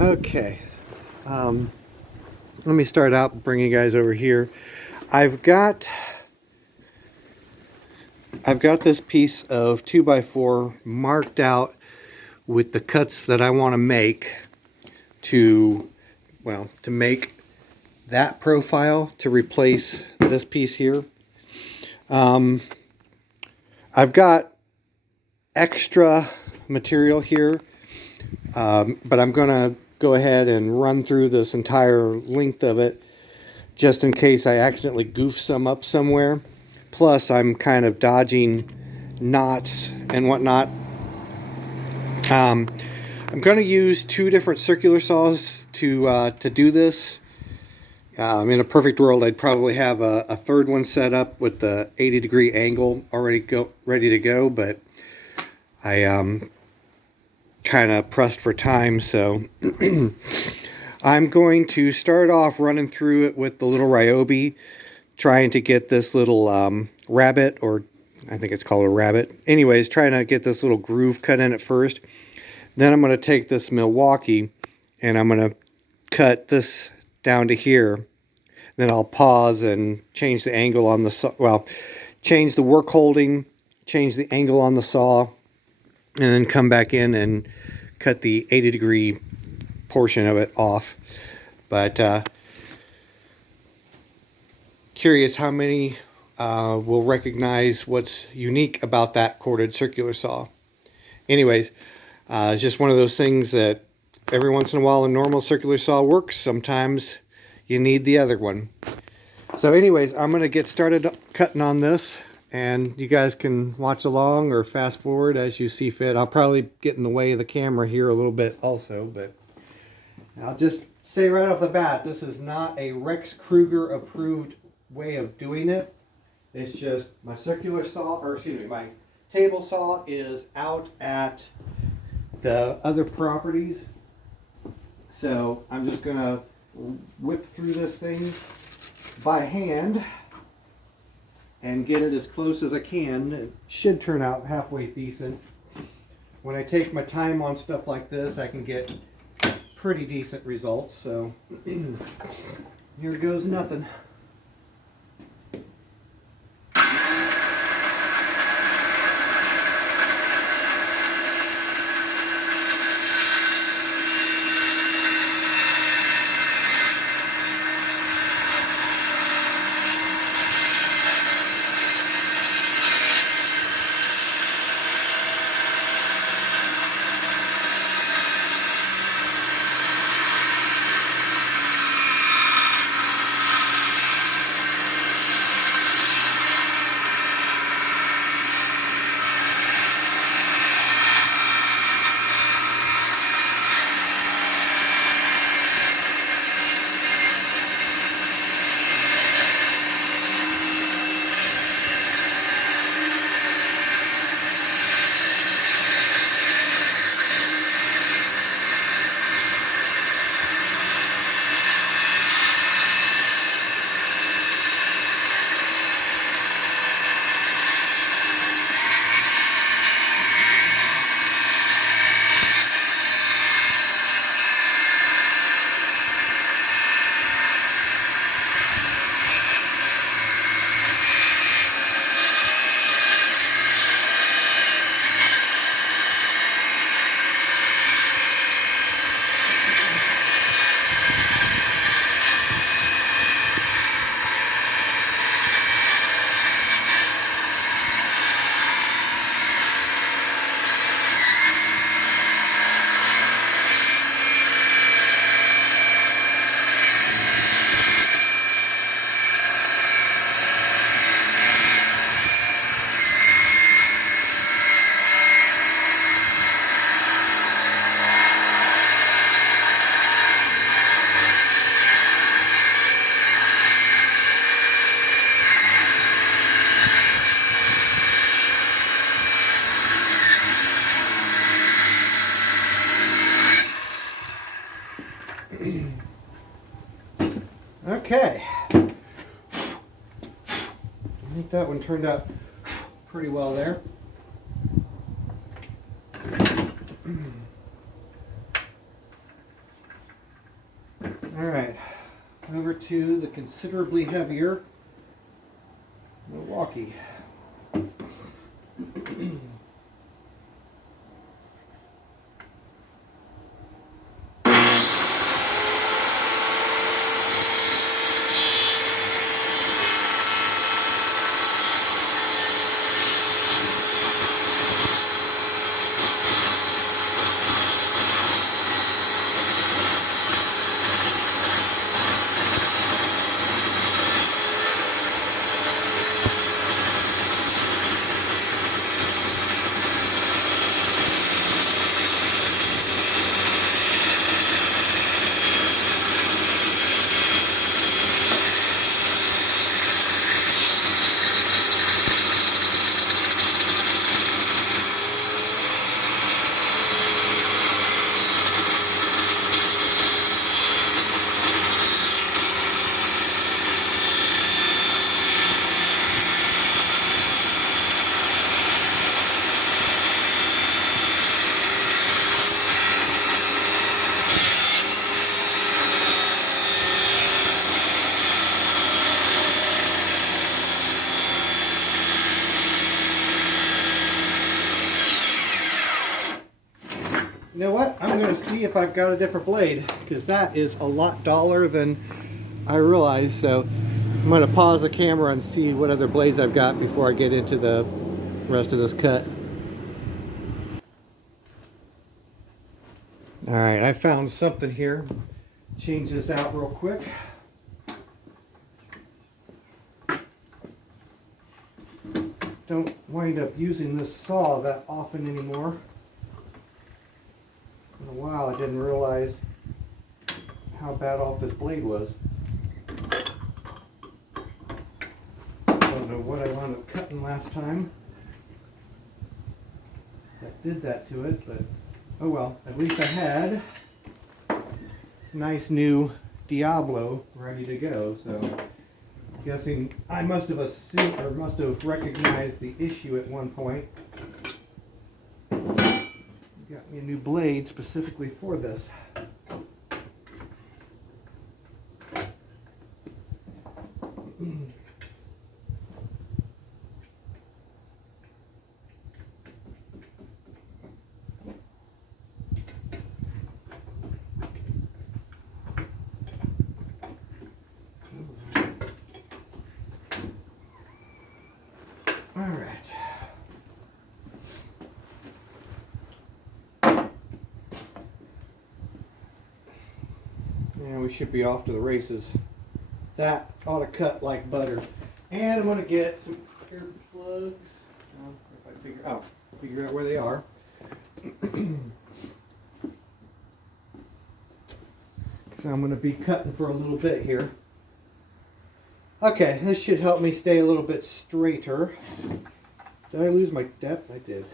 Okay, let me start out bringing you guys over here. I've got this piece of 2x4 marked out with the cuts that I want to make to make that profile to replace this piece here. I've got extra material here, but I'm gonna go ahead and run through this entire length of it just in case I accidentally goof some up somewhere. Plus I'm kind of dodging knots and whatnot. I'm gonna use two different circular saws to do this. In a perfect world, I'd probably have a third one set up with the 80-degree angle ready to go, but I kind of pressed for time, so I'm going to start off running through it with the little Ryobi, trying to get this little rabbit, or I think it's called a rabbit. Anyways, trying to get this little groove cut in at first. Then I'm going to take this Milwaukee and I'm going to cut this down to here. Then I'll pause and change the angle on the saw. Well, change the work holding, change the angle on the saw, and then come back in and cut the 80-degree portion of it off. But curious how many will recognize what's unique about that corded circular saw. Anyways, it's just one of those things that every once in a while a normal circular saw works. Sometimes you need the other one. So anyways, I'm going to get started cutting on this, and you guys can watch along or fast forward as you see fit. I'll probably get in the way of the camera here a little bit also, but I'll just say right off the bat, this is not a Rex Kruger approved way of doing it. It's just my circular saw, or excuse me, my table saw is out at the other properties. So I'm just gonna whip through this thing by hand and get it as close as I can. It should turn out halfway decent. When I take my time on stuff like this, I can get pretty decent results. So here goes nothing. Okay, I think that one turned out pretty well there. All right, over to the considerably heavier Milwaukee. You know what? I'm going to see if I've got a different blade, because that is a lot duller than I realized. So I'm going to pause the camera and see what other blades I've got before I get into the rest of this cut. All right, I found something here. Change this out real quick. Don't wind up using this saw that often anymore. In a while, I didn't realize how bad off this blade was. I don't know what I wound up cutting last time that did that to it, but oh well. At least I had a nice new Diablo ready to go. So I'm guessing I must have assumed or must have recognized the issue at one point. Got me a new blade specifically for this. All right. And we should be off to the races. That ought to cut like butter. And I'm going to get some earplugs. If I figure out where they are. So I'm going to be cutting for a little bit here. Okay, this should help me stay a little bit straighter. Did I lose my depth? I did.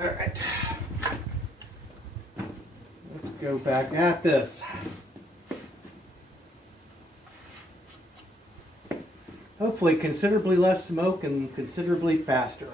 All right, let's go back at this. Hopefully considerably less smoke and considerably faster.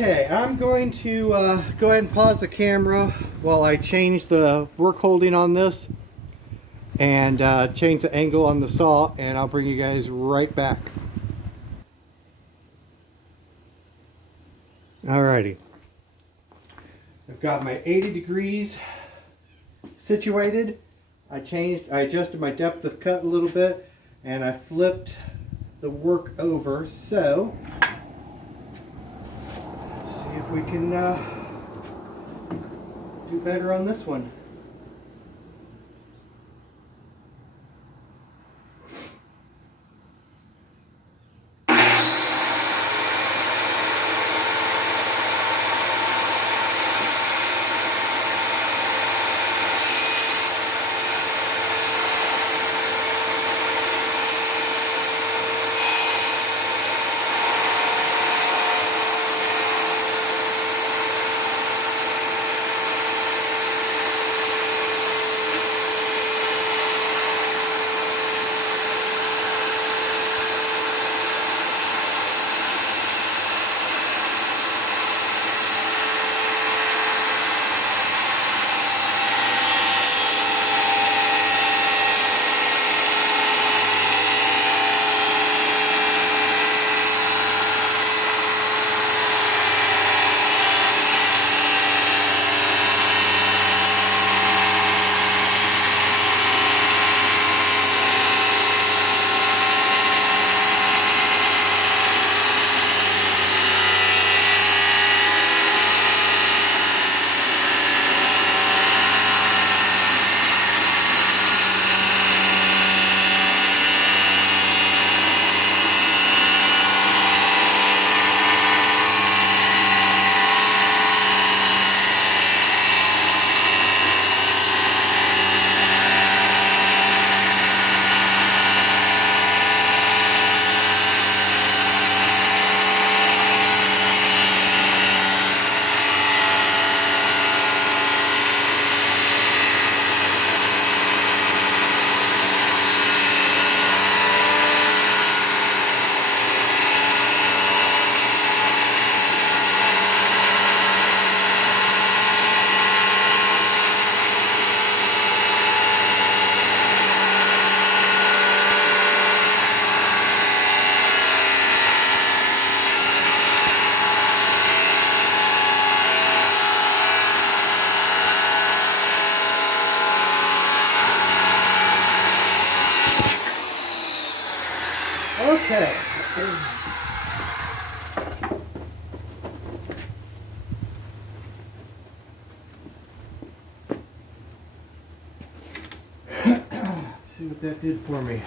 Okay, I'm going to go ahead and pause the camera while I change the work holding on this and change the angle on the saw, and I'll bring you guys right back. Alrighty, I've got my 80 degrees situated. I adjusted my depth of cut a little bit, and I flipped the work over. So let's see if we can do better on this one. Okay. Let's see what that did for me.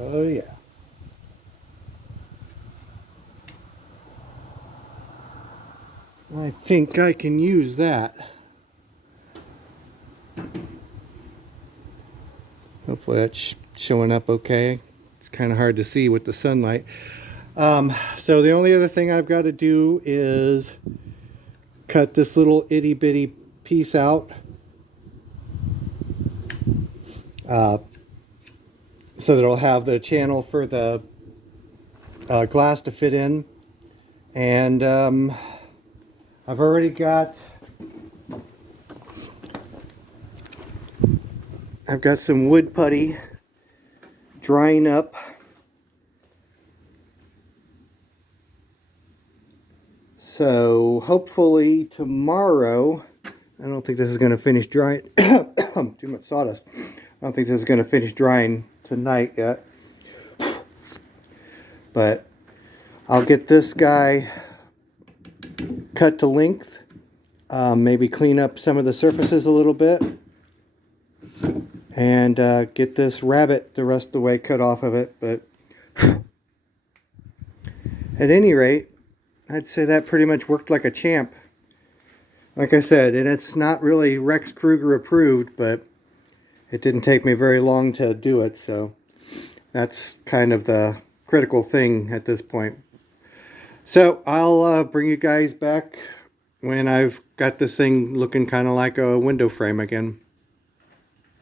Oh yeah. I think I can use that. Hopefully that's showing up okay. It's kind of hard to see with the sunlight. So the only other thing I've got to do is cut this little itty bitty piece out. So that it'll have the channel for the glass to fit in. And I've already got some wood putty drying up. So hopefully tomorrow, I don't think this is going to finish drying. Too much sawdust. I don't think this is going to finish drying tonight yet. But I'll get this guy cut to length. Maybe clean up some of the surfaces a little bit. And get this rabbet the rest of the way cut off of it. But at any rate, I'd say that pretty much worked like a champ. Like I said, and it's not really Rex Kruger approved, but it didn't take me very long to do it. So That's kind of the critical thing at this point. So I'll bring you guys back when I've got this thing looking kind of like a window frame again.